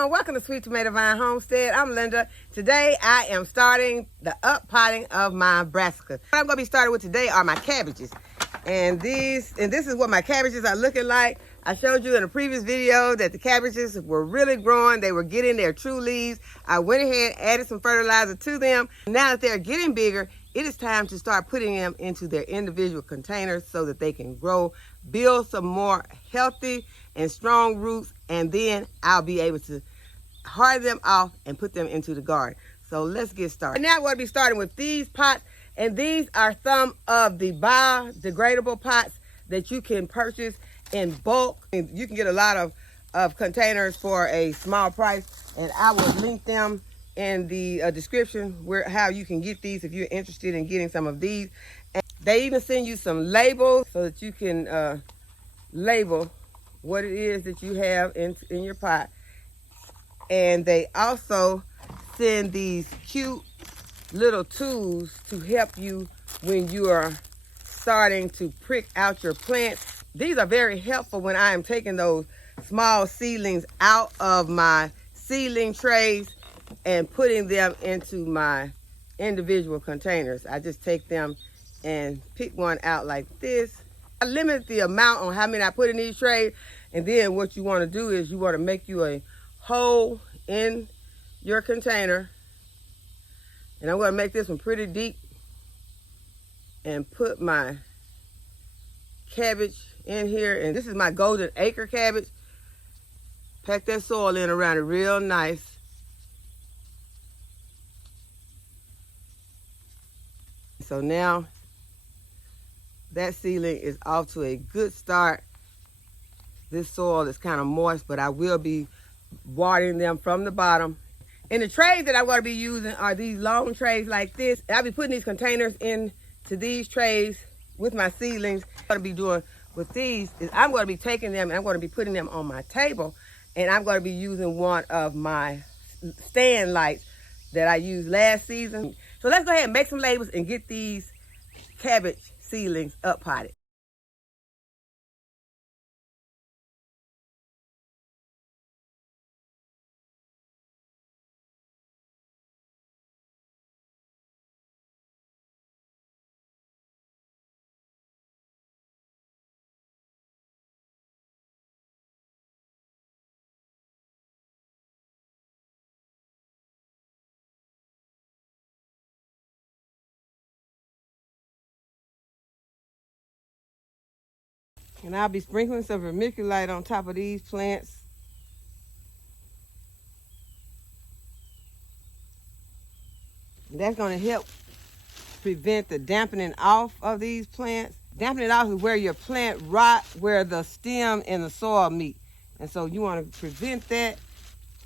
everyone, welcome to Sweet Tomato Vine Homestead. I'm Linda. Today I am starting the uppotting of my brassicas. What I'm going to be starting with today are my cabbages. And this is what my cabbages are looking like. I showed you in a previous video that the cabbages were really growing. They were getting their true leaves. I went ahead, added some fertilizer to them. Now that they're getting bigger, it is time to start putting them into their individual containers so that they can grow, build some more healthy and strong roots, and then I'll be able to hard them off and put them into the garden. So let's get started. Now I'm going to be starting with these pots, and these are some of the biodegradable pots that you can purchase in bulk. And you can get a lot of containers for a small price, and I will link them in the description how you can get these if you're interested in getting some of these. And they even send you some labels so that you can label what it is that you have in your pot. And they also send these cute little tools to help you when you are starting to prick out your plants. These are very helpful when I am taking those small seedlings out of my seedling trays and putting them into my individual containers. I just take them and pick one out like this. I limit the amount on how many I put in these trays, and then what you want to do is you want to make you a hole in your container. And I'm going to make this one pretty deep and put my cabbage in here. And this is my golden acre cabbage. Pack that soil in around it real nice. So now that seedling is off to a good start. This soil is kind of moist, but I will be watering them from the bottom. And the trays that I'm going to be using are these long trays like this. I'll be putting these containers into these trays with my seedlings. What I'm going to be doing with these is I'm going to be taking them and I'm going to be putting them on my table. And I'm going to be using one of my stand lights that I used last season. So let's go ahead and make some labels and get these cabbage seedlings up potted. And I'll be sprinkling some vermiculite on top of these plants. And that's going to help prevent the dampening off of these plants. Dampening off is where your plant rot, where the stem and the soil meet. And so you want to prevent that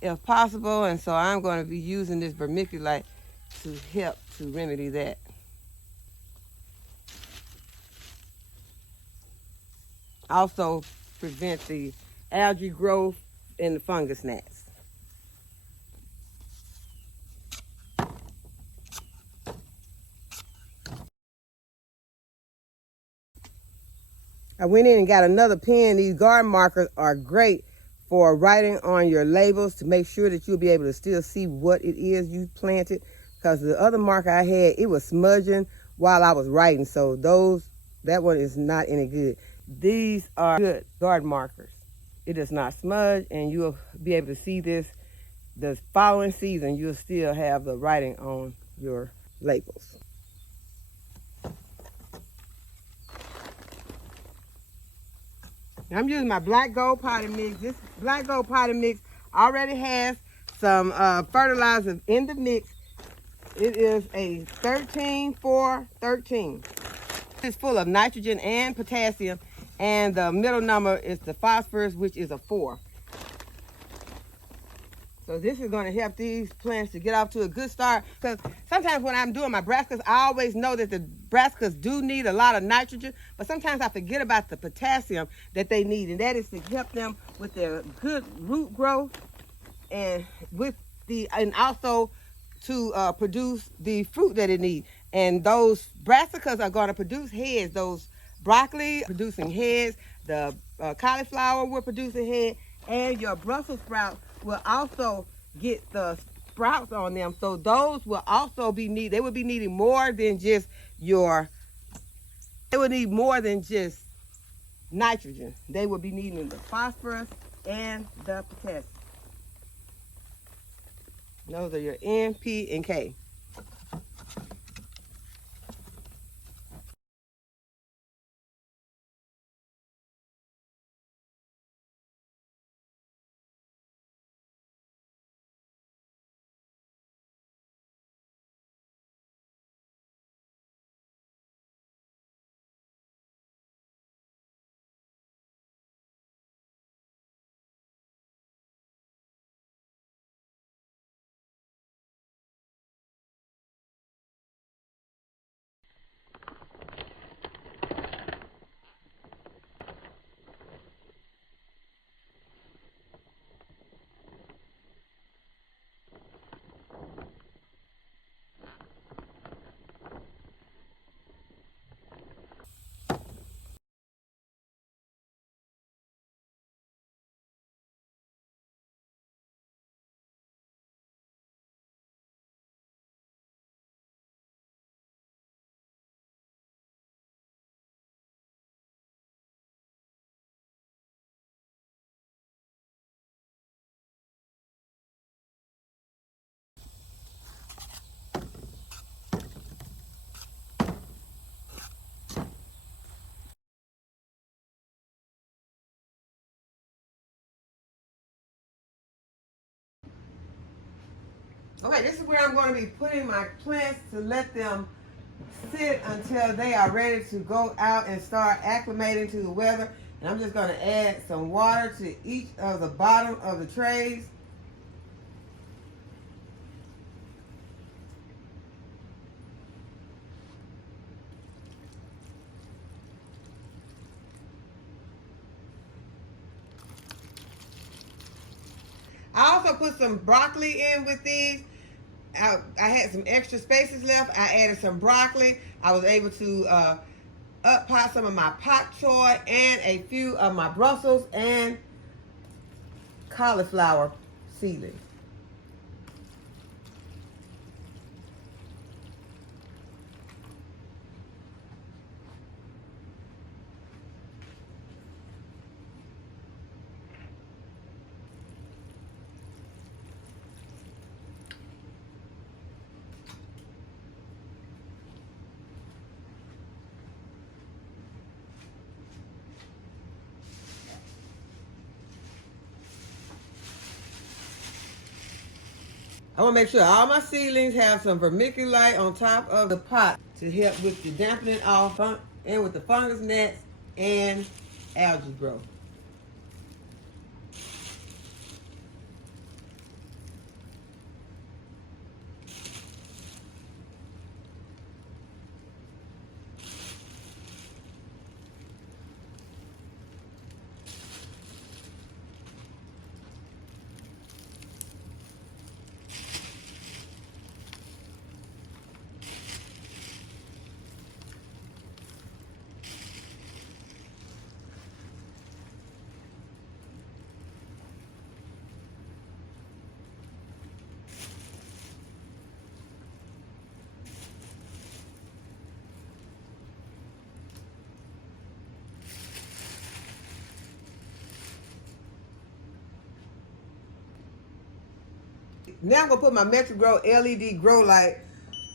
if possible. And so I'm going to be using this vermiculite to help to remedy that. Also prevent the algae growth and the fungus gnats. I went in and got another pen. These garden markers are great for writing on your labels to make sure that you'll be able to still see what it is you planted, because the other marker I had, it was smudging while I was writing. So that one is not any good. These are good garden markers. It does not smudge, and you'll be able to see this the following season. You'll still have the writing on your labels. Now I'm using my black gold potting mix. This black gold potting mix already has some fertilizer in the mix. It is a 13-4-13. It's full of nitrogen and potassium. And the middle number is the phosphorus, which is a 4. So this is going to help these plants to get off to a good start. Because sometimes when I'm doing my brassicas, I always know that the brassicas do need a lot of nitrogen. But sometimes I forget about the potassium that they need. And that is to help them with their good root growth. And also to produce the fruit that it needs. And those brassicas are going to produce heads. Those broccoli producing heads, the cauliflower will produce a head, and your Brussels sprout will also get the sprouts on them. So those will also be needed. They would be needing more than just they would need more than just nitrogen. They would be needing the phosphorus and the potassium. Those are your N, P, and K. Okay, this is where I'm going to be putting my plants to let them sit until they are ready to go out and start acclimating to the weather. And I'm just going to add some water to each of the bottom of the trays. I also put some broccoli in with these. I had some extra spaces left. I added some broccoli. I was able to up pot some of my pak choy and a few of my Brussels and cauliflower seedlings. I want to make sure all my seedlings have some vermiculite on top of the pot to help with the dampening off and with the fungus gnats and algae growth. Now I'm going to put my Metro-Grow LED grow light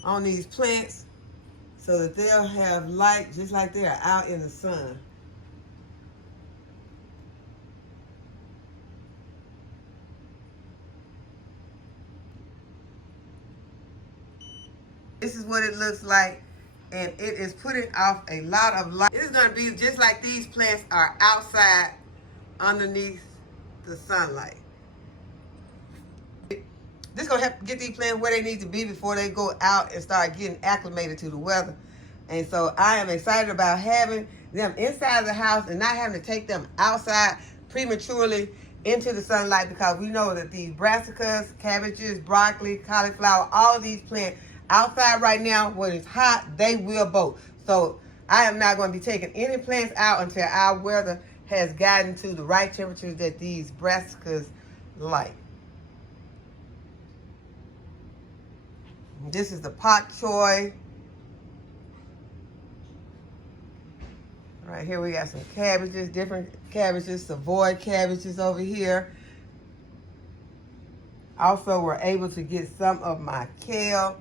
on these plants so that they'll have light just like they are out in the sun. This is what it looks like, and it is putting off a lot of light. It is going to be just like these plants are outside underneath the sunlight. This is going to help get these plants where they need to be before they go out and start getting acclimated to the weather. And so I am excited about having them inside the house and not having to take them outside prematurely into the sunlight, because we know that these brassicas, cabbages, broccoli, cauliflower, all of these plants outside right now when it's hot, they will bolt. So I am not going to be taking any plants out until our weather has gotten to the right temperatures that these brassicas like. This is the pak choi. Right here we got some cabbages, different cabbages, Savoy cabbages over here. Also, we're able to get some of my kale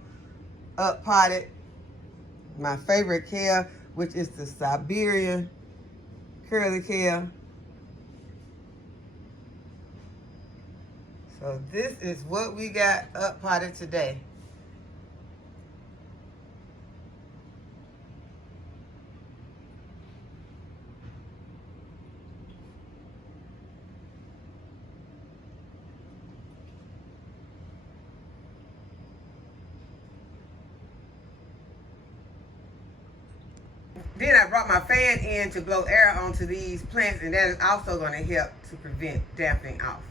up potted. My favorite kale, which is the Siberian curly kale. So this is what we got up potted today. Then I brought my fan in to blow air onto these plants, and that is also going to help to prevent dampening off.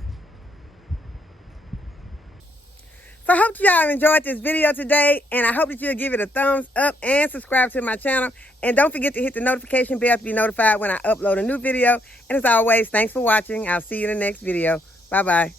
So I hope y'all enjoyed this video today, and I hope that you'll give it a thumbs up and subscribe to my channel. And don't forget to hit the notification bell to be notified when I upload a new video. And as always, thanks for watching. I'll see you in the next video. Bye-bye.